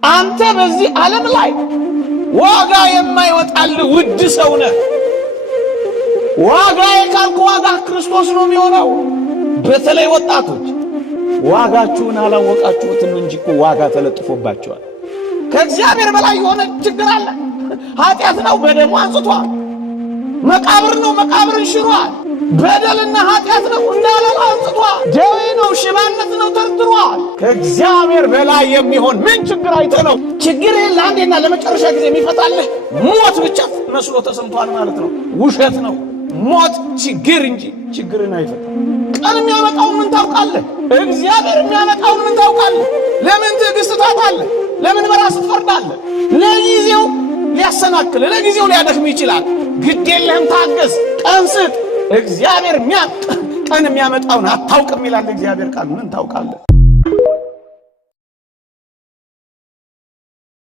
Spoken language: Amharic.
አንተ በዚህ ዓለም ላይ ዋጋ የማይወጣል ውድ ሰው ነህ። ዋጋ የካልኩ ዋጋ ክርስቶስ ነው የሚሆነው። በተለይ ወጣቶች ዋጋችሁን አላወቃችሁትም እንጂ እኮ ዋጋ ተለጥፎባቸዋል። ከእግዚአብሔር በላይ የሆነ ችግር አለ። ኃጢአት ነው፣ በደሙ አንጽቷል። መቃብር ነው፣ መቃብርን ሽሯል። በደልና ኃጢአት ነው፣ እንዳለላ አንጽቷል። ደዌ ነው፣ ሽባነት ነው፣ ተርትሯል። ከእግዚአብሔር በላይ የሚሆን ምን ችግር አይተህ ነው? ችግርህን ለአንዴና ለመጨረሻ ጊዜ የሚፈታልህ ሞት ብቻ መስሎ ተሰምቷል ማለት ነው። ውሸት ነው። ሞት ችግር እንጂ ችግርን አይፈታም። ቀን የሚያመጣውን ምን ታውቃለህ? እግዚአብሔር የሚያመጣውን ምን ታውቃለህ? ለምን ትዕግስት ታጣለህ? ለምን በራስህ ትፈርዳለህ? ለጊዜው ሊያሰናክል፣ ለጊዜው ሊያደክም ይችላል። ግድ የለህም፣ ታገስ፣ ቀን ስጥ። እግዚአብሔር ቀን የሚያመጣውን አታውቅም ይላል እግዚአብሔር ቃል። ምን ታውቃለህ?